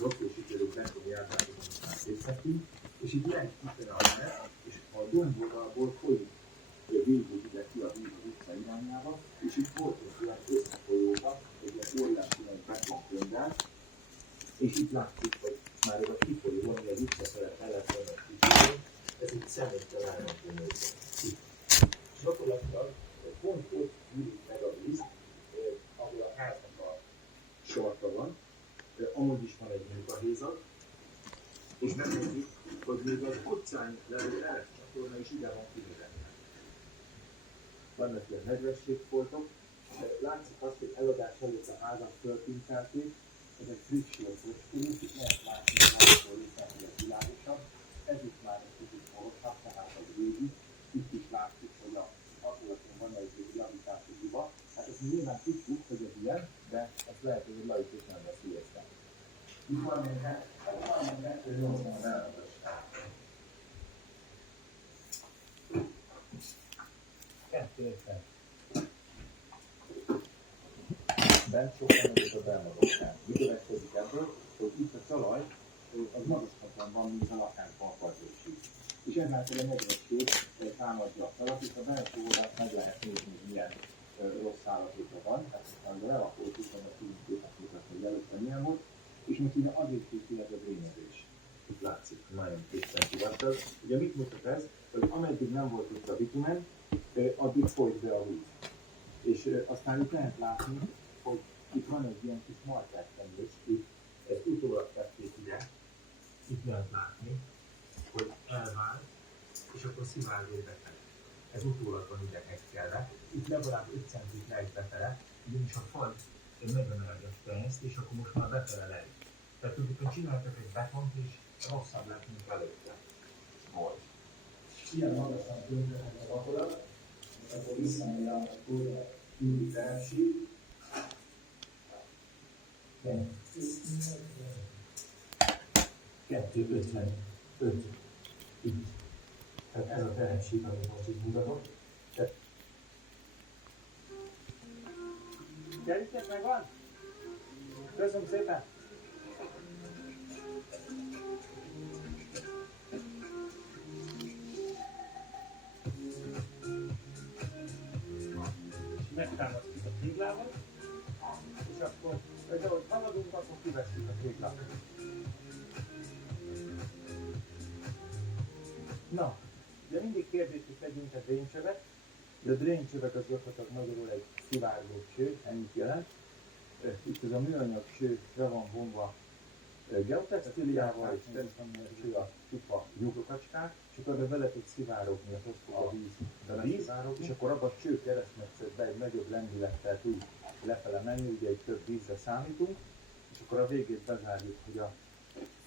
rosszul sikerült betoni játékokat már készítettünk, és így ilyen kifele a mert, és a domboldalból folyik végig ide ki a víz az utca irányába, és itt voltunk ilyen összefolyóba, egy ilyen óriási nagy betonkönyvvel, és itt látszik, hogy már ez a kifolyó, ami az utca felett el lehet volna kicsit, ez itt személytelen elmondani. És gyakorlatilag pont ott gyűlik meg a víz, ahol a háznak a sarka van, amúgy is van egy munkahézag, és megnézzük, hogy még az utcán levő elcsatorna is ide van kivezetve. Vannak ilyen nedvességfoltok, látszik azt, hogy eladás előtt a házat fölpintelték, ezek frissült fröcskülünk, itt lehet látni, hogy másról részletesen világosabb, ez itt már egy kicsit morosabb, tehát az régi, itt is látszik, hogy a hatulaton van egy javítási hiba. Hát ezt nyilván tudjuk, hogy ez ilyen, de ezt lehet, hogy egy laikus nem lesz észre. Itt van egy 80 elmondásság. Kettő értem. Bent sokkal nagyobb a belmagasság. Mi következik ebből, hogy itt a talaj az magasabban van, mint a lakásban a padlósig. És ezáltal a nedvesség támadja a talat, és a belső oldalt meg lehet nézni, hogy milyen rossz állapotban van. Tehát amikor elapoltuk, a filmképet mutatni, hogy előtte milyen volt, és most ugye azért készül ez a drényezés. Itt látszik, nagyon 2 cm. Ugye mit mutat ez? Hogy ameddig nem volt itt a bitumen, addig folyt be a víz. És aztán itt lehet látni, hogy itt van egy ilyen kis markerkenés, itt ezt utólag tették ide, itt lehet látni, hogy elvált, és akkor szivárgó befele. Ez utólag van ide hekkelve, itt legalább 5 centit lehet befele, ugyanis a fal megemelegette ezt, és akkor most már befele lehet. Tehát tulajdonképpen csináltak egy betont, és rosszabb lett, mint előtte volt. Ilyen magasan döntenek a vakolat, és akkor visszamegy a túli tehetség. 255. Itt. Tehát ez a tehetség, amit most itt mutatok. Kerítés megvan? Köszönöm szépen! Megtámasztjuk a téglával, és akkor, hogy ahogy haladunk, akkor kiveszünk a téglát. Na, de mindig kérdés, hogy tegyünk a drénycsövet. A drénycsövek az gyakorlatilag magyarul egy szivárgó cső, ennyit jelent. Itt ez a műanyag cső be van vonva geotextíliával, és természetesen a cső a csupa lyukakacskák, és akkor bele tud szivárogni, ahhoz fog a víz, és akkor abban a cső keresztmetszetben egy nagyobb lendülettel tud lefele menni, ugye egy több vízre számítunk, és akkor a végét bezárjuk, hogy a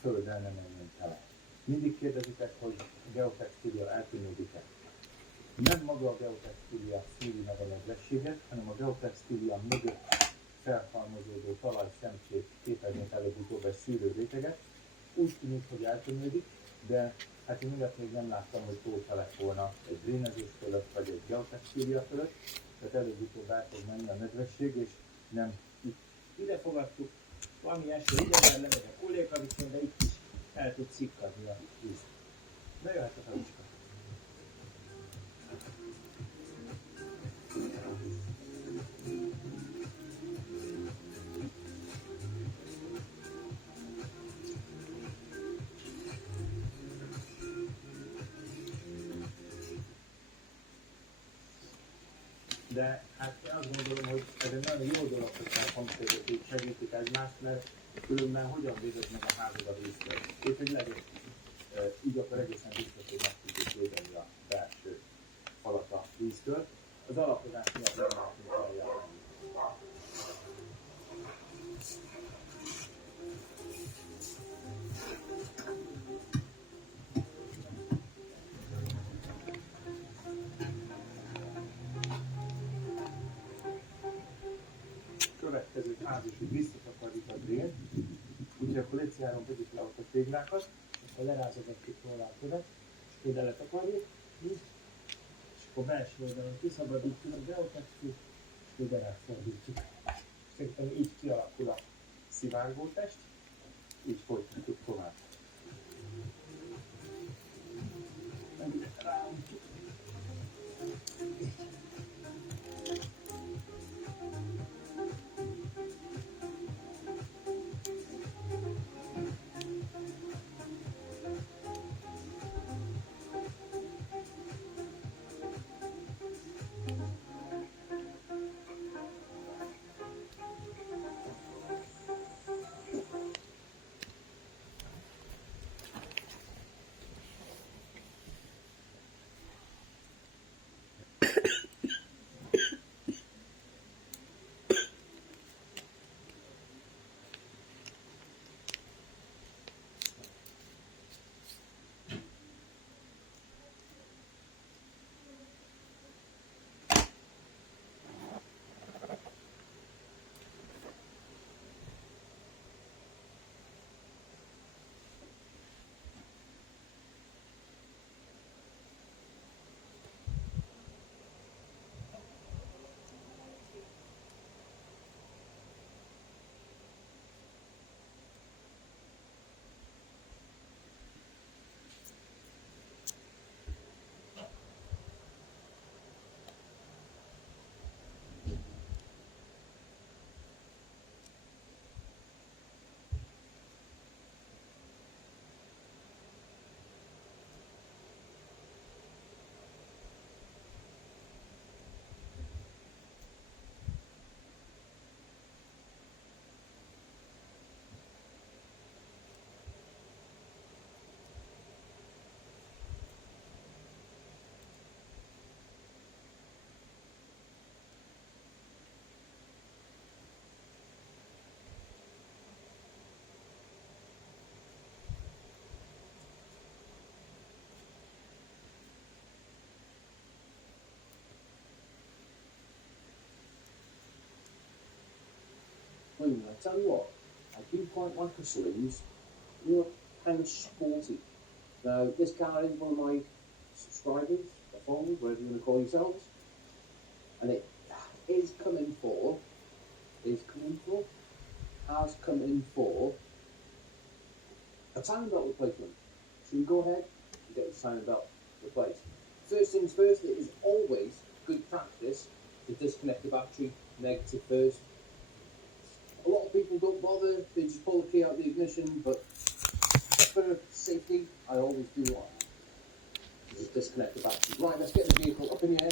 földdel ne menjen tele. Mindig kérdezitek, hogy a geotextília eltűnődik-e. Nem maga a geotextília szűri meg a nedvességet, hanem a geotextília mögött felhalmozódó talajszemcsék képeznek előbb-utóbb egy szűrő réteget. Úgy tűnik, hogy eltűnődik, de hát én olyat még nem láttam, hogy tóta lett volna egy drénezés fölött, vagy egy geotextília fölött, tehát előbb-utóbb el fog menni a nedvesség, és nem itt. Ide fogadtuk, valami eső, ide lemegy a kollékaviszony, de itt is el tud szikkadni a víz. De jöhet a talicska. De hát én azt gondolom, hogy ez egy nagyon jó dolog, hogy a szomszédok segítik egymást, mert különben hogyan véded meg a házad a víztől. Úgyhogy legyen így akkor egészen biztos, hogy meg tudjuk védeni a belső falat a víztől. Az alapozás miatt nem látunk eljárni. Következő ház is, hogy visszatakarjuk a drént, úgyhogy akkor létszáron vegyük le ott a téglákat, és akkor lerázogatjuk róla a követ, és ide letakarjuk, és akkor belső oldalon kiszabadítjuk a geotextút, és ide ráfordítjuk. Szerintem így kialakul a szivárgótest, és folytatjuk tovább. I tell you what, I do quite like the slims. You're kind of sporty. Now, this car is one of my subscribers, or followers, whatever you want to call yourselves, and it has come in for a timing belt replacement. So you go ahead and get the timing belt replaced. First things first, it is always good practice to disconnect the battery negative first. A lot of people don't bother, they just pull the key out of the ignition, but for safety, I always do like to just disconnect the battery. Right, let's get the vehicle up in the air,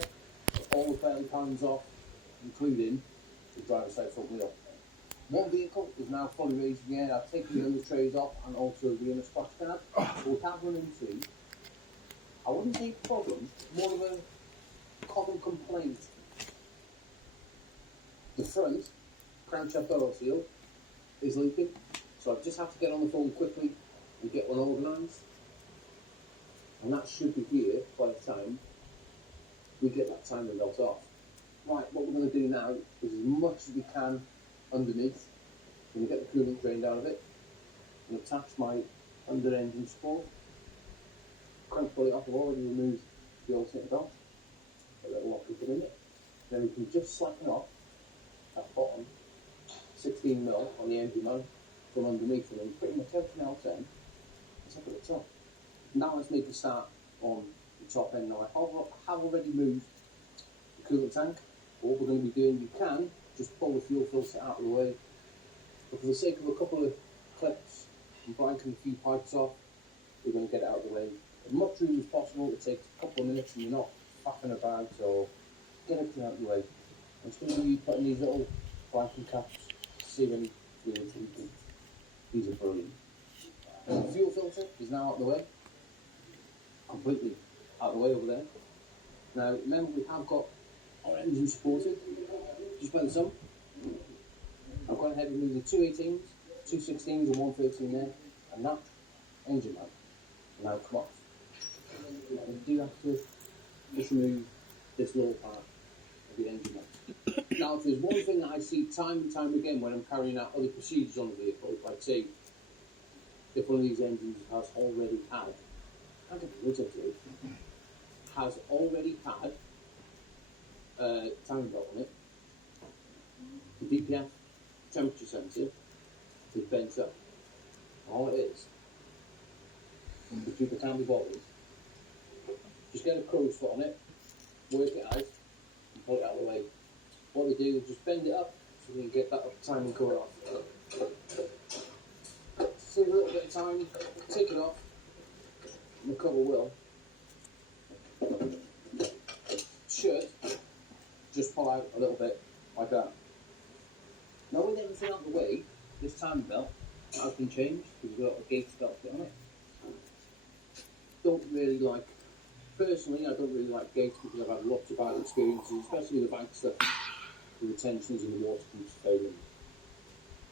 all the fairly pans off, including the driver's side front wheel. One vehicle is now fully raised in the air. I've taken the under trays off and also the inner splash pad. But we have run into, I wouldn't say problem, more of a common complaint. The front crankshaft oil seal is leaking, so I just have to get on the phone quickly and get one organised, and that should be here by the time we get that timing belt off. Right, what we're going to do now is as much as we can underneath. I'm going to get the coolant drained out of it and attach my under engine support. Crank pulley off, I've already removed the alternator belt, a little lock it in it. Then we can just slacken off that bottom 16mm on the engine mount from underneath, and then pretty much everything else in is up at the top. Now let's make a start on the top end. Now I have already moved the coolant tank. What we're going to be doing, you can just pull the fuel filter out of the way, but for the sake of a couple of clips and blanking a few pipes off, we're going to get it out of the way as much room as possible. It takes a couple of minutes and you're not faffing about, so get everything out of the way. I'm just going to be putting these little blanking caps to see any fluid leaking. These are brilliant. And the fuel filter is now out of the way, completely out of the way over there. Now remember, we have got our engine supported just by the sum. I've gone ahead and removed the 218s, 216s and 113 there, and that engine mount will now come off. We do have to just remove this lower part of the engine mount. Now if there's one thing that I see time and time again when I'm carrying out other procedures on the vehicle, like say if one of these engines has already had, timing belt on it, the DPF temperature sensor is bent up. all it is, and the people can't be bothered, just get a crow's foot on it, work it out, and pull it out of the way. What they do is just bend it up so they can get that timing cover off. Save a little bit of time, take it off, and the cover will. Should just pull out a little bit like that. Now with everything out of the way, this timing belt has been changed because we've got a gauge belt put on it. Personally, I don't really like gates because I've had lots of bad experiences, especially with the bank stuff, with the tensions and the water keeps failing.